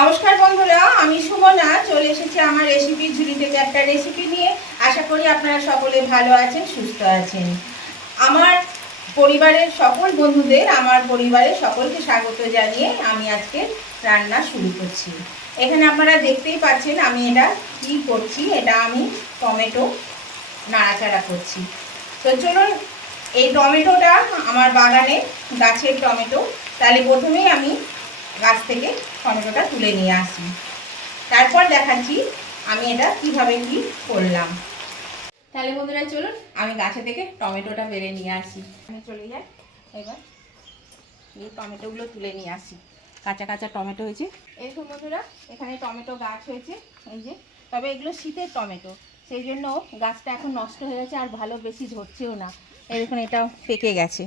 নমস্কার বন্ধুরা, আমি সুমনা চলে এসেছি আমার রেসিপি ঝুড়ি থেকে একটা রেসিপি নিয়ে। আশা করি আপনারা সকলে ভালো আছেন, সুস্থ আছেন। আমার পরিবারের সকল বন্ধুদের, আমার পরিবারের সকলকে স্বাগত জানিয়ে আমি আজকে রান্না শুরু করছি। এখানে আপনারা দেখতেই পাচ্ছেন আমি এটা কি করছি। এটা আমি টমেটো নাড়াচাড়া করছি। তো চলুন, এই টমেটোটা আমার বাগানে গাছের টমেটো। তাহলে প্রথমেই আমি গাছ থেকে টমেটোটা তুলে নিয়ে আসি, তারপর দেখাচ্ছি আমি এটা কিভাবে কি করলাম। তাহলে বন্ধুরা চলুন আমি গাছে থেকে টমেটোটা বেড়ে নিয়ে আসি। আমি চলে যাই এবার এই টমেটোগুলো তুলে নিয়ে আসি। কাঁচা কাঁচা টমেটো হয়েছে এরকম বন্ধুরা, এখানে টমেটো গাছ হয়েছে এই যে। তবে এগুলো শীতের টমেটো, সেই জন্য গাছটা এখন নষ্ট হয়ে গেছে আর ভালো বেশি ঝরছেও না। এই দেখুন এটা পেকে গেছে,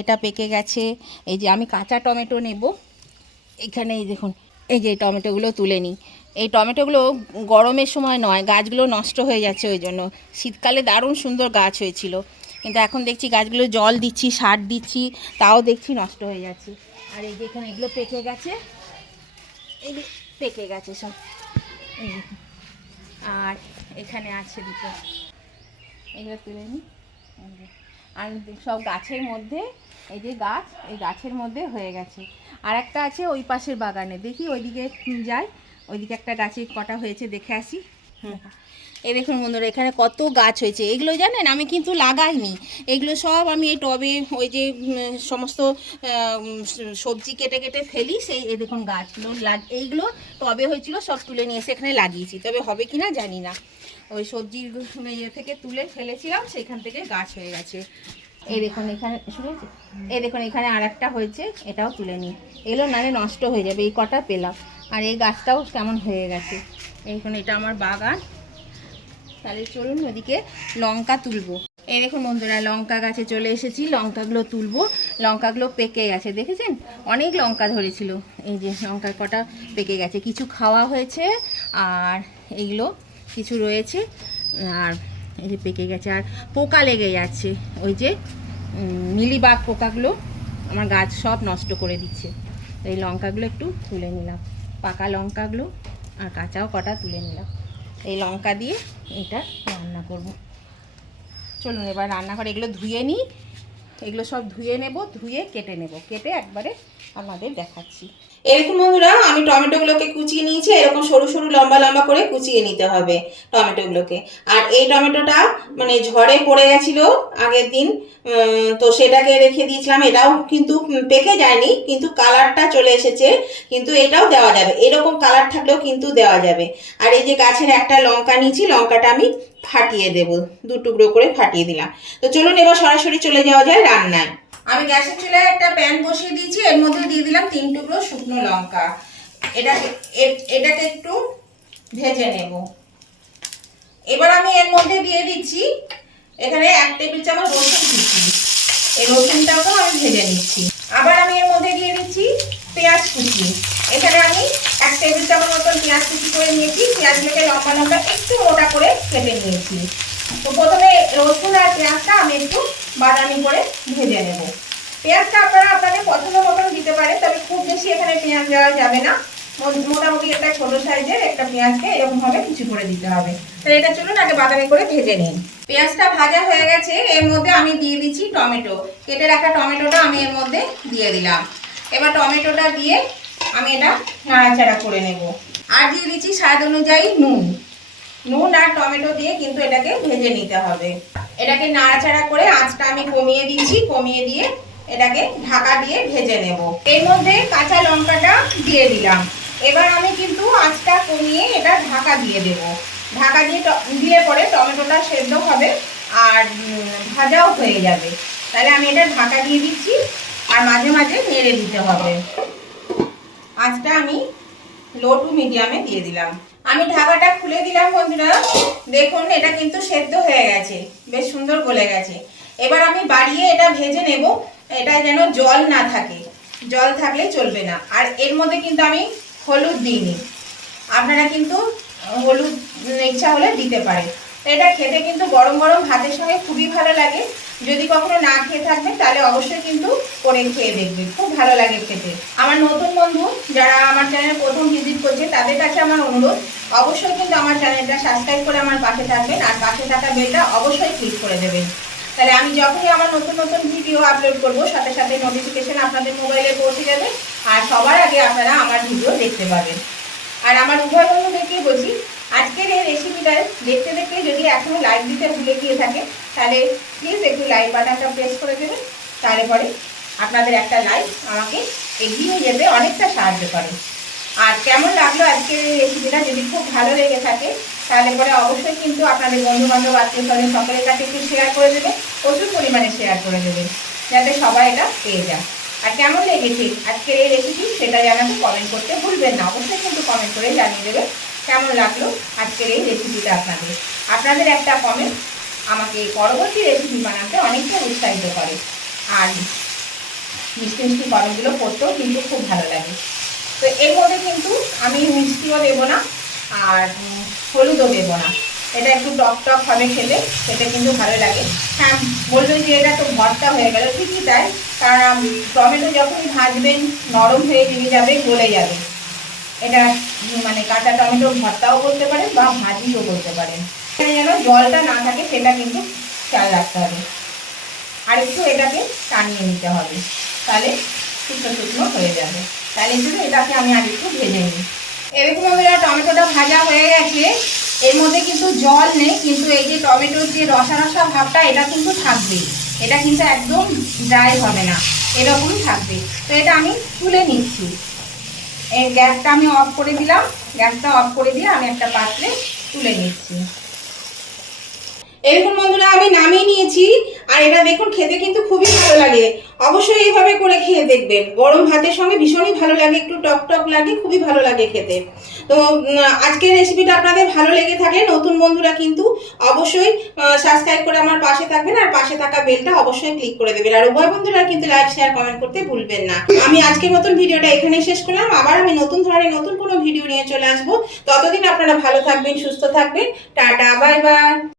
এটা পেকে গেছে। এই যে আমি কাঁচা টমেটো নেব, এখানে এই দেখুন এই যে টমেটোগুলো তুলে নিই। এই টমেটোগুলো গরমের সময় নয়, গাছগুলো নষ্ট হয়ে যাচ্ছে, ওই জন্য। শীতকালে দারুণ সুন্দর গাছ হয়েছিল, কিন্তু এখন দেখছি গাছগুলো জল দিচ্ছি, সার দিচ্ছি, তাও দেখছি নষ্ট হয়ে যাচ্ছে। আর এই যে এখানে এগুলো পেকে গেছে, এগুলো পেকে গেছে সব। আর এখানে আছে দুটো, এগুলো তুলে নিই। আর সব গাছের মধ্যে এই যে গাছ, এই গাছের মধ্যে হয়ে গেছে। আর একটা আছে ওই পাশের বাগানে, দেখি ওইদিকে যাই, ওইদিকে একটা গাছে কটা হয়েছে দেখে আসি। এই দেখুন বন্ধুরা, এখানে কত গাছ হয়েছে। এগুলো জানেন আমি কিন্তু লাগাইনি, এগুলো সব আমি এই টবে ওই যে সমস্ত সবজি কেটে কেটে ফেলি, সেই এই দেখুন গাছগুলো এইগুলো টবে হয়েছিল, সব তুলে নিয়ে এসে এখানে লাগিয়েছি। তবে হবে কি না জানি না, ওই সবজির ইয়ে থেকে তুলে ফেলেছিলাম, সেখান থেকে গাছ হয়ে গেছে। এই দেখুন এখানে শুরু হয়েছে, এই দেখুন এখানে আর একটা হয়েছে, এটাও তুলে নিই। এগুলো নালে নষ্ট হয়ে যাবে, এই কটা পেলাম। আর এই গাছটাও কেমন হয়ে গেছে। এইখানে এটা আমার বাগান। তাহলে চলুন ওদিকে লঙ্কা তুলবো। এই দেখুন বন্ধুরা, লঙ্কা গাছে চলে এসেছি, লঙ্কাগুলো তুলবো। লঙ্কাগুলো পেকে গেছে, দেখেছেন অনেক লঙ্কা ধরেছিল। এই যে লঙ্কার কটা পেকে গেছে, কিছু খাওয়া হয়েছে আর এইগুলো কিছু রয়েছে। আর এই যে পেকে গেছে, আর পোকা লেগে যাচ্ছে, ওই যে মিলিবাগ পোকাগুলো আমার গাছ সব নষ্ট করে দিচ্ছে। এই লঙ্কাগুলো একটু তুলে নিলাম, পাকা লঙ্কাগুলো, আর কাঁচাও কটা তুলে নিলাম। এই লঙ্কা দিয়ে এটা রান্না করব। চলুন এবার রান্নাঘরে এগুলো ধুয়ে নিই, এগুলো সব ধুয়ে নেব, ধুয়ে কেটে নেব, কেটে একবারে আমাদের দেখাচ্ছি। এরকম বন্ধুরা আমি টমেটোগুলোকে কুচিয়ে নিয়েছি, এরকম সরু সরু লম্বা লম্বা করে কুচিয়ে নিতে হবে টমেটোগুলোকে। আর এই টমেটোটা মানে ঝড়ে পড়ে গেছিল আগের দিন, তো সেটাকে রেখে দিয়েছিলাম। এটাও কিন্তু পেকে যায়নি, কিন্তু কালারটা চলে এসেছে, কিন্তু এটাও দেওয়া যাবে, এরকম কালার থাকলেও কিন্তু দেওয়া যাবে। আর এই যে গাছের একটা লঙ্কা নিয়েছি, লঙ্কাটা আমি ফাটিয়ে দেব, দু টুকরো করে ফাটিয়ে দিলাম। তো চলুন এবার সরাসরি চলে যাওয়া যায় রান্নায়। আমি গ্যাসের চুলায় একটা প্যান বসিয়ে দিয়েছি, এর মধ্যে দিয়ে দিলাম 3 টুকরো শুকনো লঙ্কা। এটাকে একটু ভেজে নেব। এবার আমি এর মধ্যে দিয়ে দিচ্ছি এখানে 1 টেবিল চামচ রসুন কুচি, এই রসুনটাকেও আমি ভেজে নিচ্ছি। আবার আমি এর মধ্যে দিয়ে দিচ্ছি পেঁয়াজ কুচি। এখানে আমি 1 টেবিল চামচ মতন পেঁয়াজ কুচি করে নিয়েছি, পেঁয়াজগুলোকে লম্বা লম্বা একটু মোটা করে কেটে নিয়েছি। তো প্রথমে রসুন আর পেঁয়াজটা আমি একটু বাদামি করে ভেজে নেব। পেঁয়াজটা আপনারা আপনাদের পছন্দ মতন দিতে পারেন, তবে খুব বেশি এখানে পেঁয়াজ দেওয়া যাবে না। মোটামুটি একটা ছোট সাইজের একটা পেঁয়াজকে এরকমভাবে কুচি করে দিতে হবে। তাহলে এটা চলুন আগে বাদামি করে ভেজে নিন। পেঁয়াজটা ভাজা হয়ে গেছে, এর মধ্যে আমি দিয়ে দিচ্ছি টমেটো। কেটে রাখা টমেটোটা আমি এর মধ্যে দিয়ে দিলাম। এবার টমেটোটা দিয়ে আমি এটা নাড়াচাড়া করে নেব। আর দিয়ে দিচ্ছি স্বাদ অনুযায়ী নুন। নুন আর টমেটো দিয়ে কিন্তু এটাকে ভেজে নিতে হবে। এটাকে নাড়াচাড়া করে আঁচটা আমি কমিয়ে দিচ্ছি, কমিয়ে দিয়ে এটাকে ঢাকা দিয়ে ভেজে নেব। এর মধ্যে কাঁচা লঙ্কাটা দিয়ে দিলাম। এবার আমি কিন্তু আঁচটা কমিয়ে এটা ঢাকা দিয়ে দেব। ঢাকা দিয়ে দিলে পরে টমেটোটা সেদ্ধ হবে আর ভাজাও হয়ে যাবে। তাহলে আমি এটা ঢাকা দিয়ে দিচ্ছি, আর মাঝে মাঝে নেড়ে দিতে হবে। আঁচটা আমি লো টু মিডিয়ামে দিয়ে দিলাম। আমি ঢাকাটা খুলে দিলাম বন্ধুরা, দেখুন এটা কিন্তু সেদ্ধ হয়ে গেছে, বেশ সুন্দর গলে গেছে। এবার আমি বাড়িয়ে এটা ভেজে নেব, এটা যেন জল না থাকে, জল থাকলে চলবে না। আর এর মধ্যে কিন্তু আমি হলুদ দিইনি, আপনারা কিন্তু হলুদ ইচ্ছা হলে দিতে পারে। এটা খেতে কিন্তু গরম গরম ভাতের সঙ্গে খুবই ভালো লাগে। যদি কখনো না খেয়ে থাকবেন তাহলে অবশ্যই কিন্তু করে খেয়ে দেখবেন, খুব ভালো লাগে খেতে। আমার নতুন বন্ধু যারা আমার চ্যানেল প্রথম ভিজিট করছে তাদের কাছে আমার অনুরোধ, অবশ্যই কিন্তু আমার চ্যানেলটা সাবস্ক্রাইব করে আমার পাশে থাকবেন আর পাশে থাকা বেলটা অবশ্যই ক্লিক করে দেবেন। তাহলে আমি যখনই আমার নতুন নতুন ভিডিও আপলোড করব সাথে সাথে নোটিফিকেশন আপনাদের মোবাইলে পৌঁছে যাবে আর সবার আগে আপনারা আমার ভিডিও দেখতে পাবেন। আর আমার উভয় বন্ধুদেরকে বলছি, আজকের এই রেসিপিটা দেখতে দেখতে যদি এখনও লাইক দিতে ভুলে গিয়ে থাকে তাহলে প্লিজ একটু লাইক বাটনটা প্রেস করে দেবেন। তাহলে পরে আপনাদের একটা লাইক আমাকে এগিয়ে যেতে অনেকটা সাহায্য করে। আর কেমন লাগলো আজকের এই রেসিপিটা, যদি খুব ভালো লেগে থাকে তাহলে পরে অবশ্যই কিন্তু আপনাদের বন্ধুবান্ধব আত্মীয় স্বজন সকলের কাছে একটু শেয়ার করে দেবেন, প্রচুর পরিমাণে শেয়ার করে দেবেন যাতে সবাই এটা পেয়ে যায়। আর কেমন লেগেছে আজকের এই রেসিপি সেটা জানাতে কমেন্ট করতে ভুলবেন না, অবশ্যই কিন্তু কমেন্ট করে জানিয়ে দেবেন কেমন লাগলো আজকের এই রেসিপিটা আপনাদের। আপনাদের একটা কমেন্ট আমাকে পরবর্তী রেসিপি বানাতে অনেকটা উৎসাহিত করে। আর মিষ্টি মিষ্টি কমেন্টগুলো করতেও কিন্তু খুব ভালো লাগে। তো এর মধ্যে কিন্তু আমি মিষ্টিও দেবো না আর হলুদও দেবো না, এটা একটু টক টক হবে খেতে, খেতে কিন্তু ভালো লাগে। হ্যাঁ বলবেন যে এটা তো ভর্তা হয়ে গেল, ঠিকই তাই, কারণ টমেটো যখনই ভাজবেন নরম হয়ে যাবে, গলে যাবে। এটা মানে কাঁচা টমেটো ভর্তাও করতে পারেন বা ভাজিও করতে পারেন, এখানে যেন জলটা না থাকে সেটা কিন্তু খেয়াল রাখতে হবে। আর একটু এটাকে টানিয়ে নিতে হবে, তাহলে শুকনো শুকনো হয়ে যাবে। তাহলে জন্য এটাকে আমি আর একটু ভেজে নিই। এরকম বন্ধুরা টমেটোটা ভাজা হয়ে গেছে, এর মধ্যে কিন্তু জল নেই, কিন্তু এই যে টমেটোর যে রসা রসা ভাবটা এটা কিন্তু থাকবেই, এটা কিন্তু একদম ড্রাই হবে না, এরকমই থাকবে। তো এটা আমি তুলে নিচ্ছি। এই গ্যাসটা আমি অফ করে দিলাম, গ্যাসটা অফ করে দিয়ে আমি একটা পাত্রে তুলে নিচ্ছি। এরকম বন্ধুরা আমি নামিয়ে নিয়েছি। আর এটা দেখুন খেতে কিন্তু খুবই ভালো লাগে, অবশ্যই এইভাবে করে খেয়ে দেখবেন, গরম ভাতের সঙ্গে ভীষণই ভালো লাগে, একটু টক টক লাগে, খুবই ভালো লাগে খেতে। তো আজকের রেসিপিটা আপনাদের ভালো লেগে থাকলে নতুন বন্ধুরা কিন্তু অবশ্যই সাবস্ক্রাইব করে আমার পাশে থাকবেন আর পাশে থাকা বেলটা অবশ্যই ক্লিক করে দেবেন। আর উভয় বন্ধুরা কিন্তু লাইক শেয়ার কমেন্ট করতে ভুলবেন না। আমি আজকের মতন ভিডিওটা এখানেই শেষ করলাম, আবার আমি নতুন ধরনের নতুন কোনো ভিডিও নিয়ে চলে আসবো। ততদিন আপনারা ভালো থাকবেন, সুস্থ থাকবেন, টাটা বাই বাই।